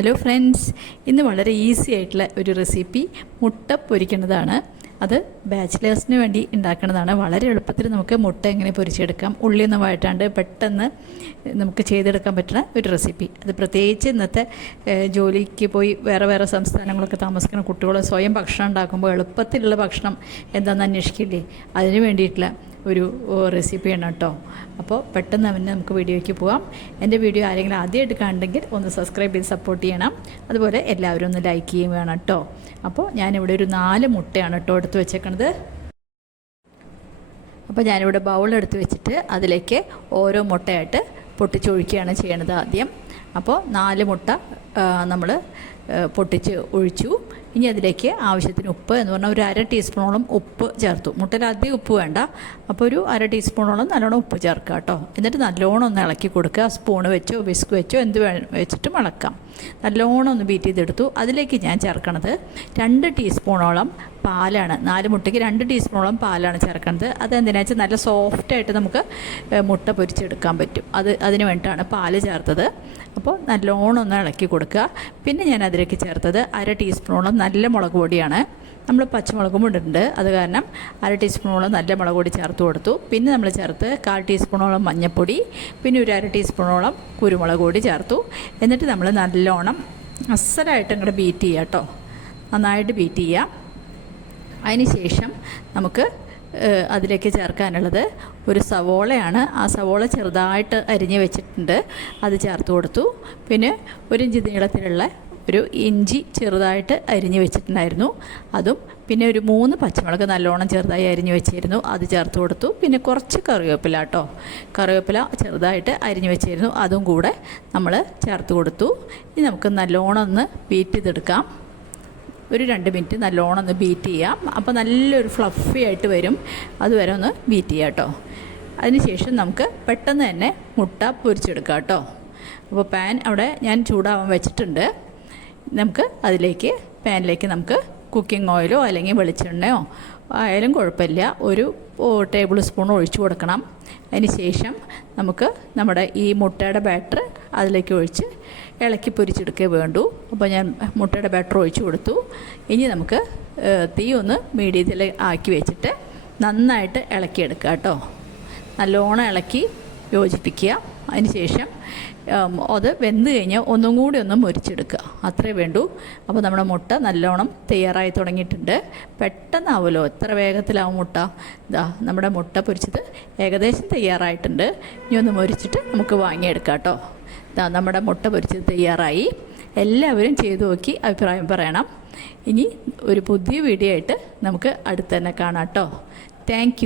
Hello friends ഇന്ന് വളരെ easy ആയിട്ടുള്ള ഒരു റെസിപ്പി മുട്ട പൊരിക്കുന്നതാണ്. അത് ബാച്ചിലേഴ്സിന് വേണ്ടി ഉണ്ടാക്കുന്നതാണ്. വളരെ എളുപ്പത്തിൽ നമുക്ക് മുട്ട എങ്ങനെ പൊരിച്ചെടുക്കാം ഉള്ളിയൊന്നും വഴറ്റാണ്ട് പെട്ടെന്ന് നമുക്ക് ചെയ്തെടുക്കാൻ പറ്റുന്ന ഒരു റെസിപ്പി അത് പ്രത്യേകിച്ച് ഇന്നത്തെ ജോലിക്ക് പോയി വേറെ വേറെ സംസ്ഥാനങ്ങളൊക്കെ താമസിക്കുന്ന കുട്ടികൾ സ്വയം ഭക്ഷണം ഉണ്ടാക്കുമ്പോൾ എളുപ്പത്തിലുള്ള ഭക്ഷണം എന്താണെന്ന് അന്വേഷിക്കില്ലേ? അതിന് വേണ്ടിയിട്ടുള്ള ഒരു റെസിപ്പിയാണ് കേട്ടോ. അപ്പോൾ പെട്ടെന്ന് അവന് നമുക്ക് വീഡിയോയ്ക്ക് പോകാം എന്റെ വീഡിയോ ആരെങ്കിലും ആദ്യമായിട്ട് കണ്ടെങ്കിൽ ഒന്ന് സബ്സ്ക്രൈബ് ചെയ്ത് സപ്പോർട്ട് ചെയ്യണം. അതുപോലെ എല്ലാവരും ഒന്ന് ലൈക്ക് ചെയ്യുകയും വേണം കേട്ടോ. അപ്പോൾ ഞാനിവിടെ ഒരു നാല് മുട്ടയാണ് കേട്ടോ എടുത്ത് വെച്ചേക്കണത്. അപ്പോൾ ഞാനിവിടെ ബൗൾ എടുത്ത് വെച്ചിട്ട് അതിലേക്ക് ഓരോ മുട്ടയായിട്ട് പൊട്ടിച്ചൊഴിക്കുകയാണ് ചെയ്യണത് ആദ്യം. അപ്പോൾ നാല് മുട്ട നമ്മൾ പൊട്ടിച്ച് ഒഴിച്ചു. ഇനി അതിലേക്ക് ആവശ്യത്തിന് ഉപ്പ് എന്ന് പറഞ്ഞാൽ ഒരു അര ടീസ്പൂണോളം ഉപ്പ് ചേർത്തു. മുട്ടയിൽ അധികം ഉപ്പ് വേണ്ട. അപ്പോൾ ഒരു അര ടീസ്പൂണോളം നല്ലോണം ഉപ്പ് ചേർക്കുക കേട്ടോ. എന്നിട്ട് നല്ലോണം ഒന്ന് ഇളക്കി കൊടുക്കുക. സ്പൂൺ വെച്ചോ വിസ്ക് വെച്ചോ എന്ത് വെച്ചിട്ടും ഇളക്കാം. നല്ലോണം ഒന്ന് ബീറ്റ് ചെയ്തെടുത്തു. അതിലേക്ക് ഞാൻ ചേർക്കണത് രണ്ട് ടീസ്പൂണോളം പാലാണ്. നാല് മുട്ടയ്ക്ക് രണ്ട് ടീസ്പൂണോളം പാലാണ് ചേർക്കുന്നത്. അതെന്തിനാ വെച്ചാൽ നല്ല സോഫ്റ്റായിട്ട് നമുക്ക് മുട്ട പൊരിച്ചെടുക്കാൻ പറ്റും. അത് അതിന് വേണ്ടിയിട്ടാണ് പാൽ ചേർത്തത്. അപ്പോൾ നല്ലോണം ഒന്ന് ഇളക്കി കൊടുക്കുക. പിന്നെ ഞാൻ അതിലേക്ക് ചേർത്തത് അര ടീസ്പൂണോളം നല്ല മുളക് പൊടിയാണ്. നമ്മൾ പച്ചമുളകും ഇട്ടിട്ടുണ്ട്. അത് കാരണം അര ടീസ്പൂണോളം നല്ല മുളക് പൊടി ചേർത്ത് കൊടുത്തു. പിന്നെ നമ്മൾ ചേർത്ത് കാൽ ടീസ്പൂണോളം മഞ്ഞൾപ്പൊടി പിന്നെ ഒരു അര ടീസ്പൂണോളം കുരുമുളക് പൊടി ചേർത്തു. എന്നിട്ട് നമ്മൾ നല്ലോണം അസലായിട്ട് ഇങ്ങോട്ട് ബീറ്റ് ചെയ്യുക കേട്ടോ നന്നായിട്ട് ബീറ്റ് ചെയ്യുക അതിന് ശേഷം നമുക്ക് അതിലേക്ക് ചേർക്കാനുള്ളത് ഒരു സവോളയാണ്. ആ സവോള ചെറുതായിട്ട് അരിഞ്ഞ് വെച്ചിട്ടുണ്ട്. അത് ചേർത്ത് കൊടുത്തു. പിന്നെ ഒരു ഇഞ്ചി നീളത്തിലുള്ള ഒരു ഇഞ്ചി ചെറുതായിട്ട് അരിഞ്ഞ് വെച്ചിട്ടുണ്ടായിരുന്നു. അതും പിന്നെ ഒരു മൂന്ന് പച്ചമുളക് നല്ലോണം ചെറുതായി അരിഞ്ഞ് വെച്ചിരുന്നു. അത് ചേർത്ത് കൊടുത്തു. പിന്നെ കുറച്ച് കറിവേപ്പില കേട്ടോ. കറിവേപ്പില ചെറുതായിട്ട് അരിഞ്ഞ് വെച്ചിരുന്നു. അതും കൂടെ നമ്മൾ ചേർത്ത് കൊടുത്തു. ഇനി നമുക്ക് നല്ലോണം ഒന്ന് ബീറ്റ് ചെയ്തെടുക്കാം. ഒരു രണ്ട് മിനിറ്റ് നല്ലോണം ഒന്ന് ബീറ്റ് ചെയ്യാം. അപ്പോൾ നല്ലൊരു ഫ്ലഫി ആയിട്ട് വരും. അതുവരെ ഒന്ന് ബീറ്റ് ചെയ്യാം കേട്ടോ. അതിനുശേഷം നമുക്ക് പെട്ടെന്ന് തന്നെ മുട്ട പൊരിച്ചെടുക്കാം കേട്ടോ. അപ്പോൾ പാൻ അവിടെ ഞാൻ ചൂടാവാൻ വെച്ചിട്ടുണ്ട്. നമുക്ക് അതിലേക്ക് പാനിലേക്ക് നമുക്ക് കുക്കിംഗ് ഓയിലോ അല്ലെങ്കിൽ വെളിച്ചെണ്ണയോ ആയാലും കുഴപ്പമില്ല. ഒരു ടേബിൾ സ്പൂൺ ഒഴിച്ചു കൊടുക്കണം. അതിന് ശേഷം നമുക്ക് നമ്മുടെ ഈ മുട്ടയുടെ ബാറ്റർ അതിലേക്ക് ഒഴിച്ച് ഇളക്കി പൊരിച്ചെടുക്കേ വേണ്ടു. അപ്പോൾ ഞാൻ മുട്ടയുടെ ബാറ്റർ ഒഴിച്ചു കൊടുത്തു. ഇനി നമുക്ക് തീ ഒന്ന് മീഡിയത്തിൽ ആക്കി വെച്ചിട്ട് നന്നായിട്ട് ഇളക്കിയെടുക്കുക കേട്ടോ. നല്ലോണം ഇളക്കി യോജിപ്പിക്കുക. അതിന് ശേഷം ഉം, അത് വെന്ത് കഴിഞ്ഞാൽ ഒന്നും കൂടി ഒന്ന് മുരിച്ചെടുക്കുക. അത്രേ വേണ്ടൂ. അപ്പോൾ നമ്മുടെ മുട്ട നല്ലോണം തയ്യാറായി തുടങ്ങിയിട്ടുണ്ട്. പെട്ടെന്നാവുമല്ലോ എത്ര വേഗത്തിലാവും മുട്ട. ഇതാ നമ്മുടെ മുട്ട പൊരിച്ചത് ഏകദേശം തയ്യാറായിട്ടുണ്ട്. ഇനി ഒന്ന് മുരിച്ചിട്ട് നമുക്ക് വാങ്ങിയെടുക്കാം കേട്ടോ. നമ്മുടെ മുട്ട പൊരിച്ചത് തയ്യാറായി. എല്ലാവരും ചെയ്തു നോക്കി അഭിപ്രായം പറയണം. ഇനി ഒരു പുതിയ വീഡിയോ ആയിട്ട് നമുക്ക് അടുത്ത് തന്നെ കാണാം കേട്ടോ താങ്ക്